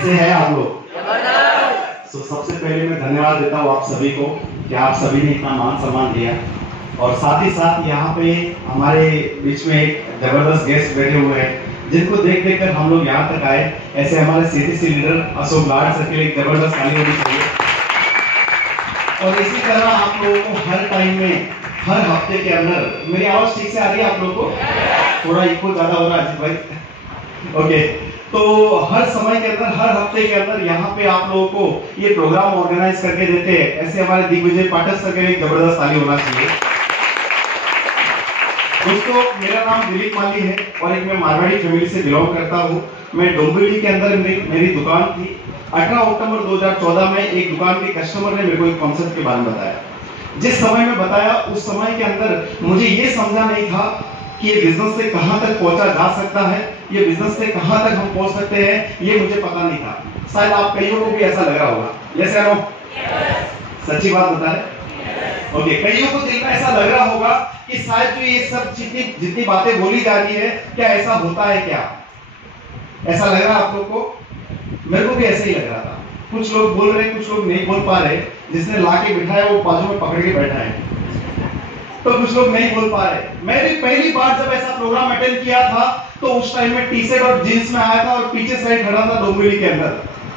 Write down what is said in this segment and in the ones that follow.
कैसे हैं आप लोग? सबसे पहले मैं धन्यवाद देता हूँ आप सभी को कि आप सभी ने इतना मान सम्मान दिया, और साथ ही साथ यहाँ पे हमारे बीच में एक जबरदस्त गेस्ट बैठे हुए हैं जिनको देख देख कर हम लोग यहाँ तक आए। ऐसे हमारे सीटीसी लीडर अशोक लाड सर के लिए एक जबरदस्त ताली होनी चाहिए। और इसी तरह आप लोगों को हर टाइम में, हर हफ्ते के अंदर, मेरी आवाज ठीक से आ रही है आप लोगों को? थोड़ा इको ज्यादा हो रहा है अजीत भाई। ओके, तो हर समय के अंदर, हर हफ्ते के अंदर यहाँ पे आप लोगों को ये प्रोग्राम ऑर्गेनाइज करके देते हैं। ऐसे हमारे दिग्विजय पाठक सर के लिए जबरदस्त ताली होना चाहिए। दोस्तों, मेरा नाम दिलीप माली है और एक मैं मारवाड़ी फैमिली से बिलोंग करता हूँ। मैं डोंबिवली के अंदर मेरी दुकान थी। 18 अक्टूबर 2014 में एक दुकान के कस्टमर ने मेरे को एक कॉन्सेप्ट के बारे में बताया। जिस समय में बताया, उस समय के अंदर मुझे ये समझा नहीं था कि ये बिजनेस से कहां तक पहुंचा जा सकता है, ये बिजनेस से कहां तक हम पहुंच सकते हैं, ये मुझे पता नहीं था। शायद आप कईयों को भी ऐसा लग रहा होगा। यस या नो? सच्ची बात बता रहे? ओके, कईयों को दिल में ऐसा लग रहा होगा कि शायद जो ये सब जितनी बातें बोली जा रही है, क्या ऐसा होता है क्या? ऐसा लग रहा है आप लोग को? मेरे को भी ऐसा ही लग रहा था। कुछ लोग बोल रहे, कुछ लोग नहीं बोल पा रहे। जिसने लाके बिठाया वो बाजू में पकड़ के बैठा है, तो कुछ लोग नहीं बोल पा रहे। मैं भी पहली बार जब ऐसा प्रोग्राम अटेंड किया था तो उस टाइम में टी शर्ट और जींस में आया था और पीछे साइड खड़ा था डोंबिवली के अंदर।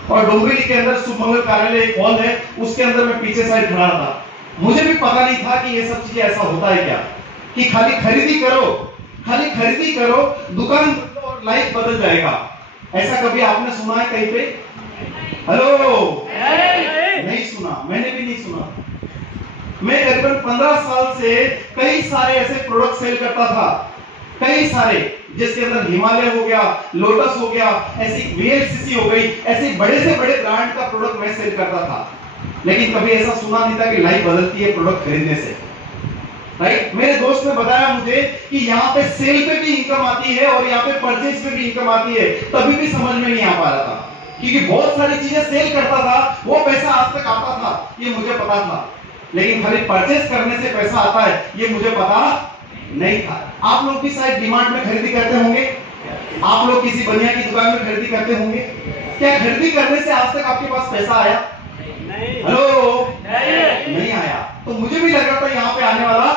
और डोंबिवली के अंदर सुमंगल कार्यालय एक हॉल है, उसके अंदर मैं पीछे साइड खड़ा था। मुझे भी पता नहीं था कि ये सब चीजें ऐसा होता है क्या, कि खाली खरीदी करो, दुकान और लाइफ बदल जाएगा। ऐसा कभी आपने सुना है कहीं पे? हेलो? नहीं सुना, मैंने भी नहीं सुना। मैं करीबन 15 साल से कई सारे ऐसे प्रोडक्ट सेल करता था, कई सारे, जिसके अंदर हिमालय हो गया, लोटस हो गया, ऐसी वीएलसीसी हो गई, ऐसे बड़े से बड़े ब्रांड का प्रोडक्ट मैं सेल करता था। लेकिन कभी ऐसा सुना नहीं था कि लाइफ बदलती है प्रोडक्ट खरीदने से। राइट? मेरे दोस्त ने बताया मुझे कि यहाँ पे सेल पे भी इनकम आती है और यहाँ पे परचेज पे भी इनकम आती है। तभी भी समझ में नहीं आ पा रहा था, क्योंकि बहुत सारी चीजें सेल करता था, वो पैसा आज तक आता था, ये मुझे पता था। लेकिन खाली परचेज करने से पैसा आता है, ये मुझे पता नहीं था। आप लोग भी शायद डीमार्ट में खरीदी करते होंगे, आप लोग किसी बनिया की दुकान में खरीदी करते होंगे। क्या खरीदी करने से आज तक आपके पास पैसा आया? हेलो? नहीं आया। तो मुझे भी लग रहा था यहाँ पे आने वाला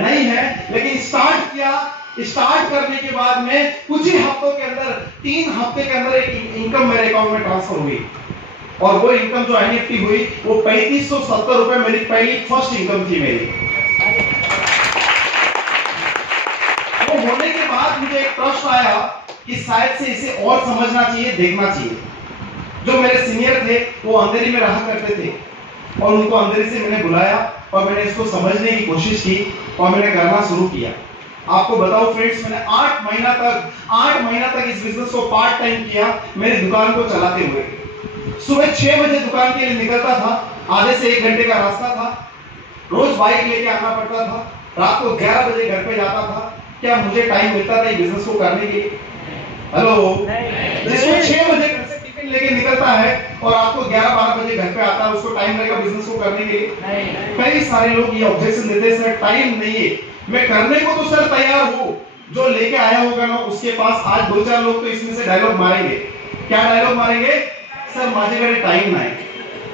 नहीं है। लेकिन स्टार्ट करने के बाद में कुछ ही हफ्तों के अंदर, 3 हफ्ते के अंदर एक इनकम मेरे अकाउंट में ट्रांसफर हुई। और वो इनकम जो एनईएफटी हुई, वो 3570 रुपए मेरी पहली फर्स्ट इनकम थी मेरी। वो होने के बाद मुझे एक प्रश्न आया कि शायद से इसे और समझना चाहिए, देखना चाहिए। जो मेरे सीनियर थे वो अंधेरी में रहा करते थे और उनको अंधेरी से मैंने बुलाया और मैंने इसको समझने की कोशिश की और मैंने करना शुरू किया। आपको बताओ फ्रेंड्स, मैंने 8 महीना तक इस बिजनेस को पार्ट टाइम किया, मेरी दुकान को चलाते हुए। सुबह 6 बजे दुकान के लिए निकलता था, आधे से 1 घंटे का रास्ता था। रोज बाइक लेके आना पड़ता था। रात को 11 बजे घर पे जाता था। क्या मुझे टाइम मिलता था बिजनेस को करने के लिए? हेलो? जिसको 6 बजे घर से टिफिन लेके निकलता है और आपको 11-12 बजे घर पे आता है, उसको टाइम लगेगा बिजनेस को करने के लिए? कई सारे लोग ये ऑब्जेक्शन देते हैं, सर टाइम नहीं है। मैं करने को तो सर तैयार हूँ। जो लेके आया होगा ना, उसके पास आज 2-4 लोग तो इसमें से डायलॉग मारेंगे। क्या डायलॉग मारेंगे? सर माझ्याकडे टाइम नहीं।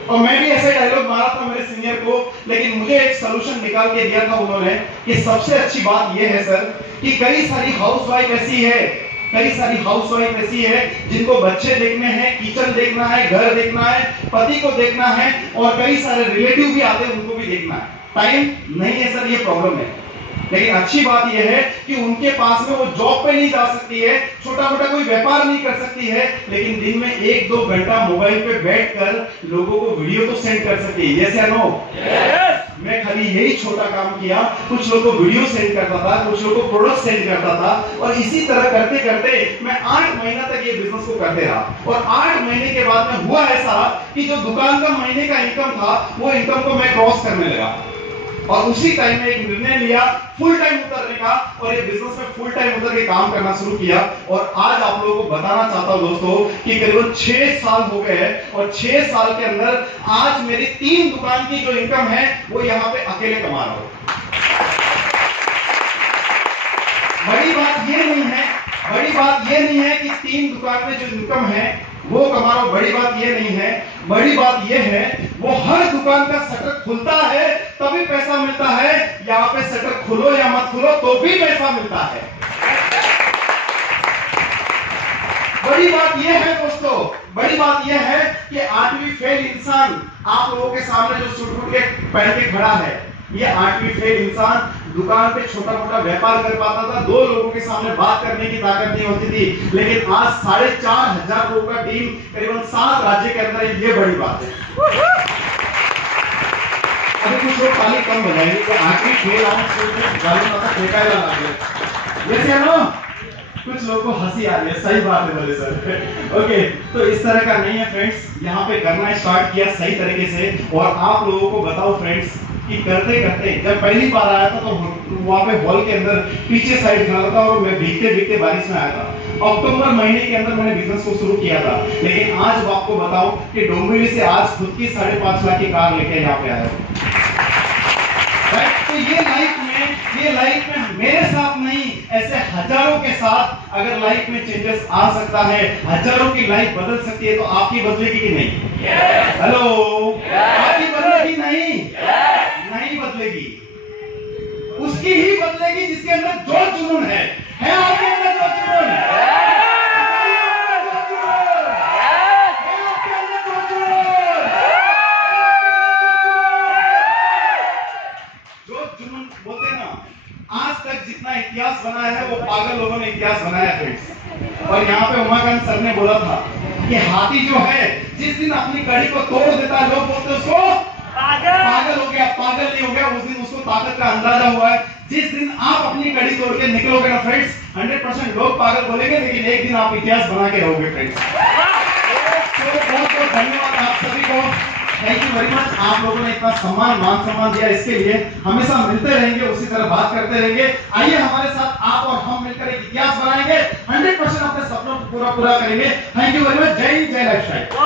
और मैं भी ऐसे डायलॉग मारा था मेरे सीनियर को, लेकिन मुझे एक सलूशन निकाल के दिया था उन्होंने कि सबसे अच्छी बात यह है सर कि कई सारी हाउसवाइफ ऐसी है जिनको बच्चे देखने हैं, किचन देखना है, घर देखना है, पति को देखना है और कई सारे रिलेटिव भी आते हैं, उनको भी देखना है। टाइम नहीं है सर, ये प्रॉब्लम है। लेकिन अच्छी बात यह है कि उनके पास में वो जॉब पे नहीं जा सकती है, छोटा मोटा कोई व्यापार नहीं कर सकती है, लेकिन दिन में 1-2 घंटा मोबाइल पे बैठकर लोगों को वीडियो तो सेंड कर सकती है। यस या नो? मैं खाली यही छोटा काम किया। कुछ लोगों को वीडियो सेंड करता था, कुछ लोगों को प्रोडक्ट सेंड करता था और इसी तरह करते करते मैं 8 महीना तक ये बिजनेस को करते रहा। और 8 महीने के बाद में हुआ ऐसा कि जो दुकान का महीने का इनकम था, वो इनकम को मैं क्रॉस करने लगा और उसी टाइम में एक निर्णय लिया फुल टाइम उतरने का और ये बिजनेस में फुल टाइम उतर के काम करना शुरू किया। और आज आप लोगों को बताना चाहता हूं दोस्तों कि करीबन 6 साल हो गए हैं और 6 साल के अंदर आज मेरी 3 दुकान की जो इनकम है वो यहाँ पे अकेले कमा रहा हूं। बड़ी बात ये नहीं है कि 3 दुकान में जो इनकम है वो कमा रहा हूं, बड़ी बात ये नहीं है। बड़ी बात ये है वो हर दुकान का शटर खुलता है तभी पैसा मिलता है। यहाँ पे शटर खुलो या मत खुलो तो भी पैसा मिलता है। बड़ी बात यह है दोस्तों, बड़ी बात यह है कि 8वीं फेल इंसान आप लोगों के सामने जो सूट बूट के पहन के खड़ा है, ये 8वीं फेल इंसान दुकान पे छोटा मोटा व्यापार कर पाता था, 2 लोगों के सामने बात करने की ताकत नहीं होती थी, लेकिन आज 4500 लोगों का टीम करीबन 7 राज्य के अंदर है। ये बड़ी बात है। अभी कुछ लोग ताली कम बजाएंगे तो 8वीं फेल कुछ लोगों को हंसी आ रही है, सही बात है बोले सर। ओके, तो इस तरह का नहीं है फ्रेंड्स, यहाँ पे करना स्टार्ट किया सही तरीके से। और आप लोगों को बताओ फ्रेंड्स कि करते करते जब पहली बार आया था तो वहां पे हॉल के अंदर पीछे साइड खड़ा था और मैं भीगते भीगते बारिश में आया था। अक्टूबर महीने के अंदर मैंने बिजनेस को शुरू किया था, लेकिन आज आपको बताऊं कि डोंबिवली से आज खुद की 5.5 लाख की कार लेके यहाँ पे आया हूं। तो ये लाइफ में मेरे साथ नहीं, ऐसे हजारों के साथ अगर लाइफ में चेंजेस आ सकता है, हजारों की लाइफ बदल सकती है, तो आपकी बदलेगी कि नहीं? हेलो, आपकी बदलेगी नहीं? नहीं बदलेगी, उसकी ही बदलेगी जिसके अंदर जो जुनून है आपके अंदर जो जुनून बोलते हैं ना, आज तक जितना इतिहास बना है वो पागल लोगों ने इतिहास बनाया फ्रेंड्स। और यहाँ पे उमाकांत सर ने बोला था कि हाथी जो है जिस दिन अपनी कड़ी को तोड़ देता है लोग बोलते उसको पागल हो गया। पागल नहीं हो गया, उस दिन उसको ताकत का अंदाजा हुआ है। जिस दिन आप अपनी कड़ी तोड़ के निकलोगे ना फ्रेंड्स, 100% लोग पागल बोलेंगे, लेकिन एक दिन आप इतिहास बना के रहोगे फ्रेंड्स। तो बहुत बहुत धन्यवाद आप सभी को, थैंक यू वेरी मच। आप लोगों ने इतना सम्मान मान सम्मान दिया, इसके लिए हमेशा मिलते रहेंगे, उसी तरह बात करते रहेंगे। आइए हमारे साथ आप और हम मिलकर एक इतिहास बनाएंगे, 100% अपने सपनों को पूरा करेंगे। Thank you very much. जय हिंद, जय लाइफस्टाइल।